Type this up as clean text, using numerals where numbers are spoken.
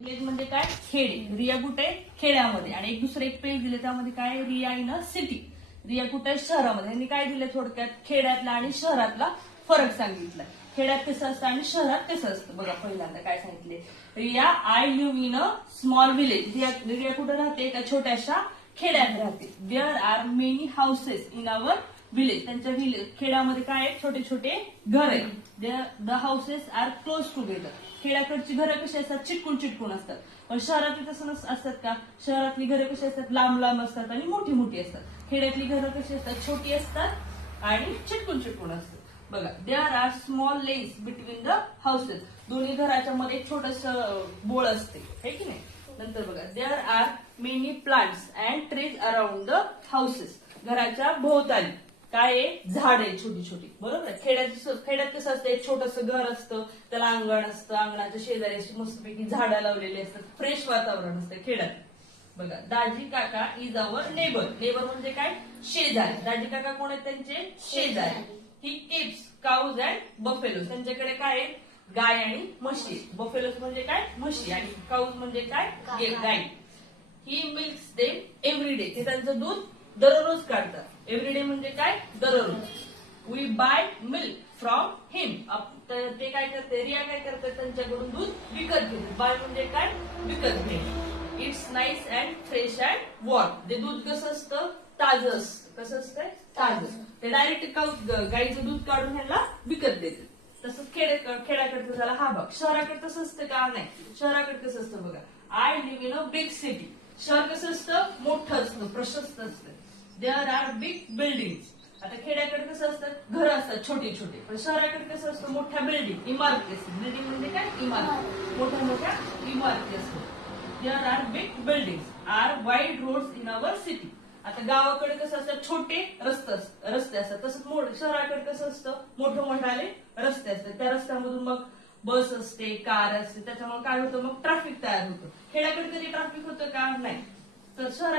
Village म्हणजे काय? खेडे. रिया कुठे? खेड्यामध्ये. आणि एक पेज दिले त्यामध्ये काय? Riya in a city. Riya कुठे? शहरामध्ये. यांनी काय दिले थोडक्यात? खेड्यातला आणि शहरातला फरक सांगितलाय. खेड्यात कसं असतं आणि शहरात कसं असतं. बघा पहिल्यांदा काय सांगितले? Riya I live in a small village. Riya कुठे राहते? एका छोट्याशा खेड्यात राहते. There are many houses in our village. त्यांच्या खेड्यामध्ये काय आहे? छोटे छोटे घर आहेत. The houses are close together. खेड्याकडची घरं कशी असतात? चिटकून चिटकून असतात. पण शहरातली तसं असतात का? शहरातली घरं कशी असतात? लांब लांब असतात आणि मोठी मोठी असतात. खेड्यातली घरं कशी असतात? छोटी असतात आणि चिटकून चिटकून असतात. बघा, there are small lanes between the houses. दोन्ही घराच्या मध्ये एक छोटस बोळ असते, है की नाही? नंतर बघा, there are many plants and trees around the houses. घराच्या भोवताली काय आहे? झाड आहे छोटी छोटी. बरोबर आहे. खेड्यात कसं असतं? एक छोटस घर असतं, त्याला अंगण असतं, अंगणाच्या शेजारी अशी मस्तपैकी झाडं लावलेली असतात, फ्रेश वातावरण असतं खेड्यात. बघा, दाजी काका इज अवर नेबर. नेबर म्हणजे काय? शेजारी. दाजी काका कोण आहेत? त्यांचे शेजारी. He keeps काऊज and buffaloes. त्यांच्याकडे काय आहे? गाय आणि म्हशी. बफेलोज म्हणजे काय? म्हशी. आणि काऊज म्हणजे काय? गाय. ही मिल्क्स देम एव्हरी डे. ते त्यांचं दूध दररोज काढतात. एव्हरीडे म्हणजे काय? दररोज. वी बाय मिल्क फ्रॉम हिम. ते काय करते? रिया काय करतात? त्यांच्याकडून दूध विकत घेते. बाय म्हणजे काय? विकत घेते. It's nice and fresh and warm. ते दूध कसं असतं? ताजं असतं. कसं असतंय? ताजं. ते डायरेक्ट गाईचं दूध काढून ह्याला विकत देते. तसंच खेड्याकडचं झाला हा भाग. शहराकडे तसं असतं का? नाही. शहराकडे कसं असतं बघा, I live in a big city. शहर कसं असतं? मोठं असतं, प्रशस्त असतं. There are big building. आता खेड्याकडे कसं असतं? घरं असतात छोटी छोटी. पण शहराकडे कसं असतं? मोठ्या बिल्डिंग, इमारती असतात. बिल्डिंग म्हणजे काय? इमारती. मोठ्या मोठ्या इमारती असतात. There are big building are wide roads in our city. आता गावाकडे कसं असतं? छोटे रस्ते असतात. तसंच शहराकडे कसं असतं? मोठे मोठाले रस्ते असतात. त्या रस्त्यामधून मग बस असते, कार असते. त्याच्यामुळे काय होतं? मग ट्रॅफिक तयार होतं. खेड्याकडे कधी ट्रॅफिक होतं का? नाही. तर शहरात